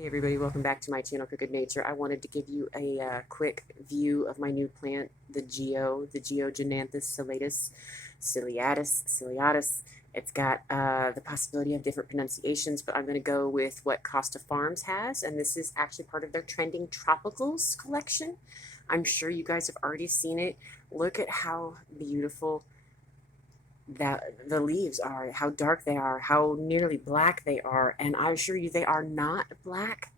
Hey everybody, welcome back to my channel for Good Nature. I wanted to give you a quick view of my new plant, the Geogenanthus ciliatus. It's got the possibility of different pronunciations, but I'm going to go with what Costa Farms has, and this is actually part of their Trending Tropicals collection. I'm sure you guys have already seen it. Look at how beautiful that the leaves are, how dark they are, how nearly black they are, and I assure you they are not black,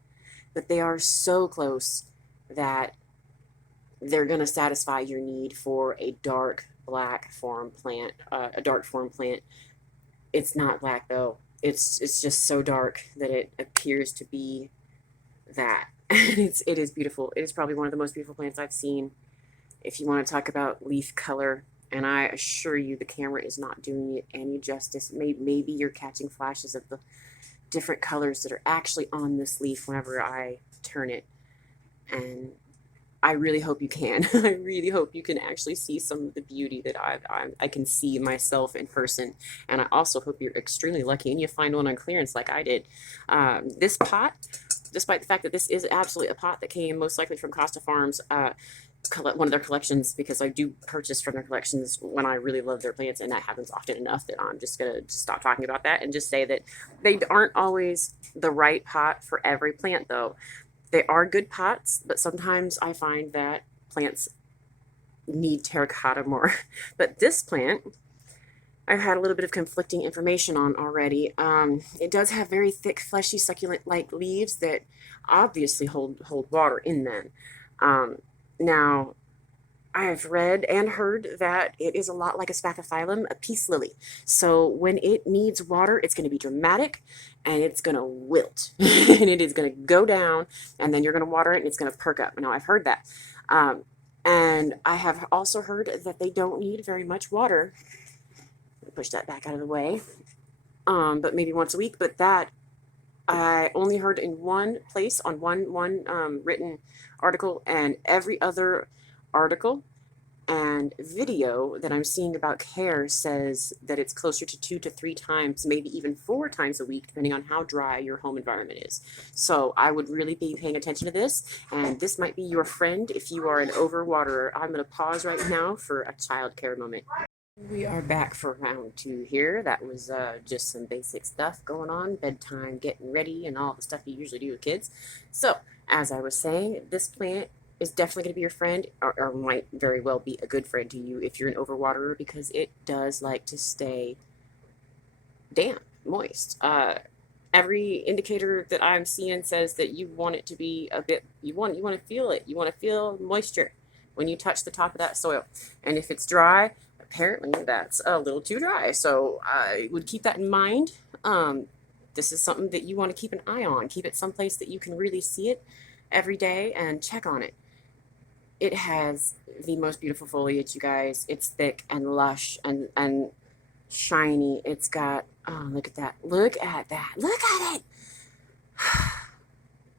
but they are so close that they're going to satisfy your need for a dark black form plant, a dark form plant. It's not black though. It's just so dark that it appears to be that. It is beautiful. It is probably one of the most beautiful plants I've seen. If you want to talk about leaf color, and I assure you the camera is not doing it any justice. Maybe you're catching flashes of the different colors that are actually on this leaf whenever I turn it. And I really hope you can. I really hope you can actually see some of the beauty that I can see myself in person. And I also hope you're extremely lucky and you find one on clearance like I did. This pot, despite the fact that this is absolutely a pot that came most likely from Costa Farms, one of their collections, because I do purchase from their collections when I really love their plants, and that happens often enough that I'm just gonna stop talking about that and just say that they aren't always the right pot for every plant though. They are good pots, but sometimes I find that plants need terracotta more. But this plant I've had a little bit of conflicting information on already. It does have very thick, fleshy, succulent-like leaves that obviously hold water in them. Now, I've read and heard that it is a lot like a spathiphyllum, a peace lily. So when it needs water, it's going to be dramatic and it's going to wilt and it is going to go down, and then you're going to water it and it's going to perk up. Now, I've heard that. And I have also heard that they don't need very much water. Push that back out of the way. But maybe once a week. But that I only heard in one place on one written article, and every other article and video that I'm seeing about care says that it's closer to 2 to 3 times, maybe even 4 times a week, depending on how dry your home environment is. So I would really be paying attention to this, and this might be your friend if you are an overwaterer. I'm going to pause right now for a child care moment. We are back for round 2 here. That was just some basic stuff going on, bedtime, getting ready, and all the stuff you usually do with kids. So, as I was saying, this plant is definitely going to be your friend, or might very well be a good friend to you if you're an overwaterer, because it does like to stay damp, moist. Every indicator that I'm seeing says that you want it to be a bit, you want to feel it. You want to feel moisture when you touch the top of that soil. And if it's dry, apparently that's a little too dry. So I would keep that in mind. This is something that you want to keep an eye on. Keep it someplace that you can really see it every day and check on it. It has the most beautiful foliage, you guys. It's thick and lush and shiny. It's got, oh, look at that. Look at that. Look at it.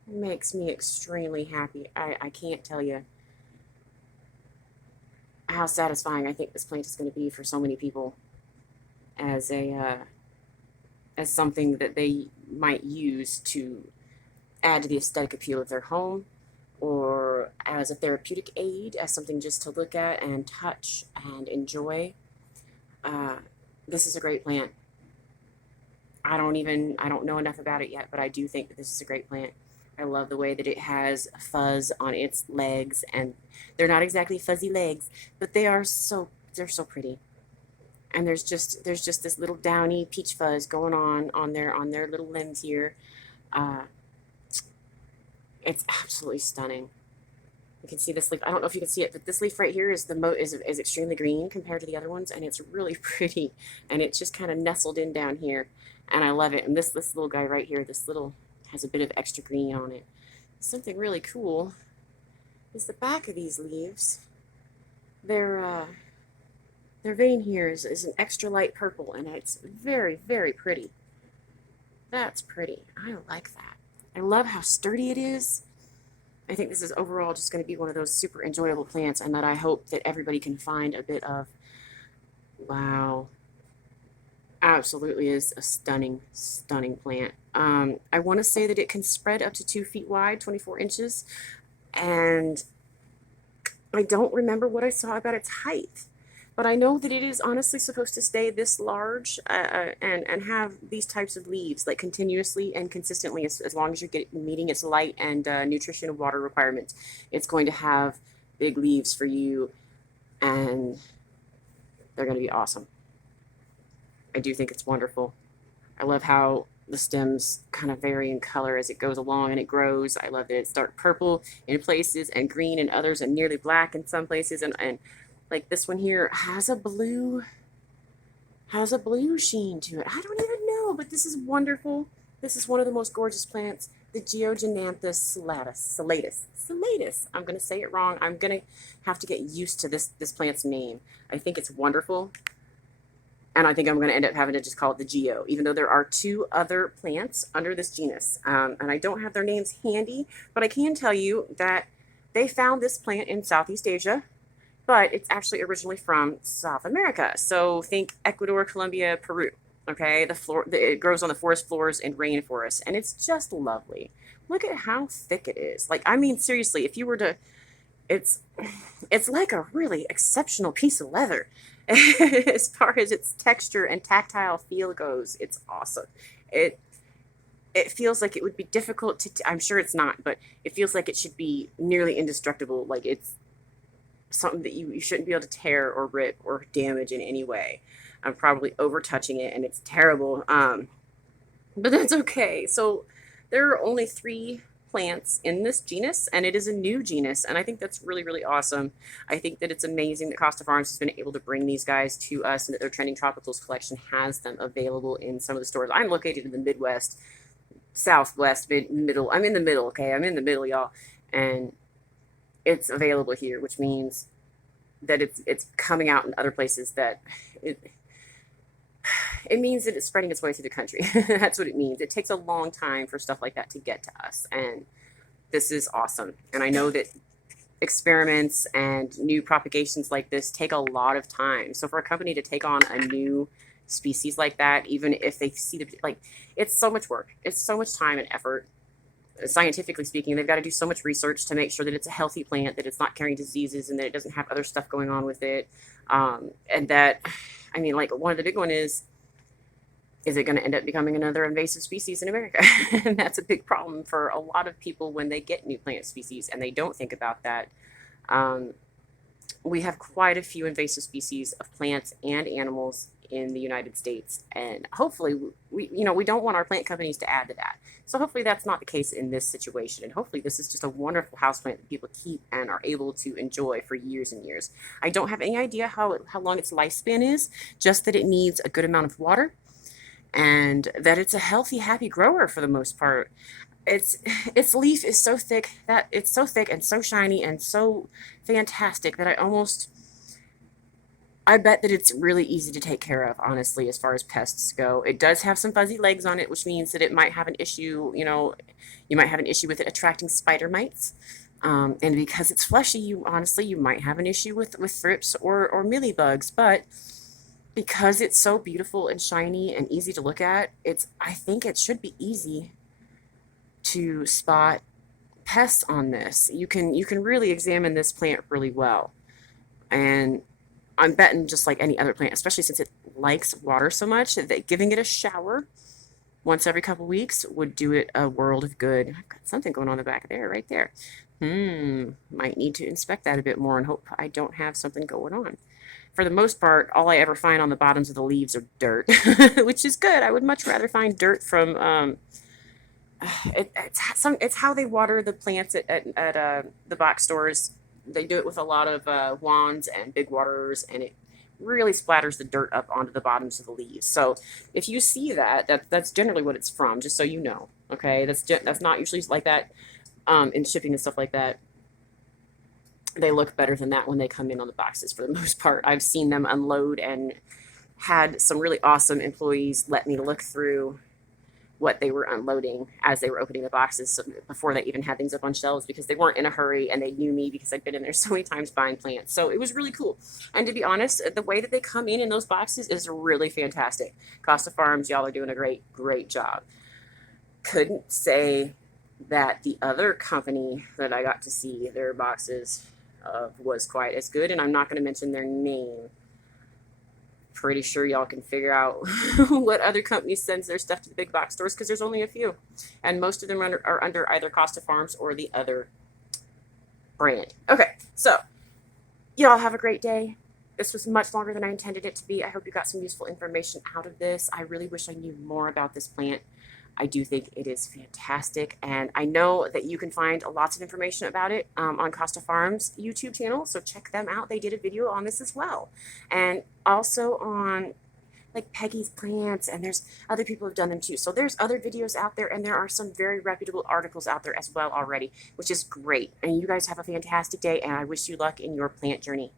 It makes me extremely happy. I can't tell you how satisfying I think this plant is going to be for so many people as as something that they might use to add to the aesthetic appeal of their home, or as a therapeutic aid, as something just to look at and touch and enjoy. This is a great plant. I don't know enough about it yet, but I do think that this is a great plant. I love the way that it has fuzz on its legs, and they're not exactly fuzzy legs, but they're so pretty. And there's just this little downy peach fuzz going on their little limbs here. It's absolutely stunning. You can see this leaf. I don't know if you can see it, but this leaf right here is is extremely green compared to the other ones, and it's really pretty. And it's just kind of nestled in down here, and I love it. And this little guy right here, this little, has a bit of extra green on it. Something really cool is the back of these leaves. Their vein here is an extra light purple, and it's very, very pretty. That's pretty. I like that. I love how sturdy it is. I think this is overall just going to be one of those super enjoyable plants, and that I hope that everybody can find a bit of. Wow. absolutely is a stunning, stunning plant. I want to say that it can spread up to 2 feet wide, 24 inches, and I don't remember what I saw about its height, but I know that it is honestly supposed to stay this large and have these types of leaves like continuously and consistently as long as you're meeting its light and nutrition and water requirements. It's going to have big leaves for you, and they're going to be awesome. I do think it's wonderful. I love how the stems kind of vary in color as it goes along and it grows. I love that it's dark purple in places and green in others and nearly black in some places. And like this one here has a blue sheen to it. I don't even know, but this is wonderful. This is one of the most gorgeous plants, the Geogenanthus salatus. I'm going to say it wrong. I'm going to have to get used to this plant's name. I think it's wonderful. And I think I'm going to end up having to just call it the Geo, even though there are 2 other plants under this genus. And I don't have their names handy, but I can tell you that they found this plant in Southeast Asia, but it's actually originally from South America. So think Ecuador, Colombia, Peru. Okay, it grows on the forest floors and rainforests, and it's just lovely. Look at how thick it is. Like, I mean, seriously, if you were to, it's like a really exceptional piece of leather. As far as its texture and tactile feel goes, it's awesome. It feels like it would be difficult to, I'm sure it's not, but it feels like it should be nearly indestructible. Like it's something that you shouldn't be able to tear or rip or damage in any way. I'm probably over touching it and it's terrible. But that's okay. So there are only 3 plants in this genus, and it is a new genus, and I think that's really, really awesome. I think that it's amazing that Costa Farms has been able to bring these guys to us and that their Trending Tropicals collection has them available in some of the stores. I'm located in the Midwest, Southwest, middle. I'm in the middle, okay? I'm in the middle, y'all, and it's available here, which means that it's coming out in other places that it means that it's spreading its way through the country. That's what it means. It takes a long time for stuff like that to get to us, and this is awesome. And I know that experiments and new propagations like this take a lot of time. So for a company to take on a new species like that, even if they see it's so much work. It's so much time and effort. Scientifically speaking, they've got to do so much research to make sure that it's a healthy plant, that it's not carrying diseases, and that it doesn't have other stuff going on with it. And that, I mean, like one of the big one is it going to end up becoming another invasive species in America? And that's a big problem for a lot of people when they get new plant species and they don't think about that. We have quite a few invasive species of plants and animals in the United States, and hopefully we don't want our plant companies to add to that. So hopefully that's not the case in this situation, and hopefully this is just a wonderful houseplant that people keep and are able to enjoy for years and years. I don't have any idea how long its lifespan is, just that it needs a good amount of water and that it's a healthy, happy grower for the most part. Its leaf is so thick that it's so thick and so shiny and so fantastic that I bet that it's really easy to take care of, honestly, as far as pests go. It does have some fuzzy legs on it, which means that it might have an issue, you might have an issue with it attracting spider mites. And because it's fleshy, you might have an issue with thrips or mealybugs, but because it's so beautiful and shiny and easy to look at, I think it should be easy to spot pests on this. You can really examine this plant really well. And I'm betting just like any other plant, especially since it likes water so much, that giving it a shower once every couple weeks would do it a world of good. I've got something going on in the back there, right there. Might need to inspect that a bit more and hope I don't have something going on. For the most part, all I ever find on the bottoms of the leaves are dirt, which is good. I would much rather find dirt from, it's how they water the plants at the box stores. They do it with a lot of wands and big waterers, and it really splatters the dirt up onto the bottoms of the leaves. So if you see that's generally what it's from, just so you know. Okay, that's not usually like that in shipping and stuff like that. They look better than that when they come in on the boxes for the most part. I've seen them unload and had some really awesome employees let me look through what they were unloading as they were opening the boxes, so before they even had things up on shelves, because they weren't in a hurry and they knew me because I'd been in there so many times buying plants. So it was really cool. And to be honest, the way that they come in those boxes is really fantastic. Costa Farms, y'all are doing a great job. Couldn't say that the other company that I got to see their boxes of was quite as good, and I'm not going to mention their name. Pretty sure y'all can figure out what other company sends their stuff to the big box stores, because there's only a few, and most of them are under either Costa Farms or the other brand. Okay, so y'all have a great day. This was much longer than I intended it to be. I hope you got some useful information out of this. I really wish I knew more about this plant. I do think it is fantastic, and I know that you can find lots of information about it on Costa Farms YouTube channel, so check them out. They did a video on this as well, and also on like Peggy's Plants, and there's other people who've done them too. So there's other videos out there, and there are some very reputable articles out there as well already, which is great. And you guys have a fantastic day, and I wish you luck in your plant journey.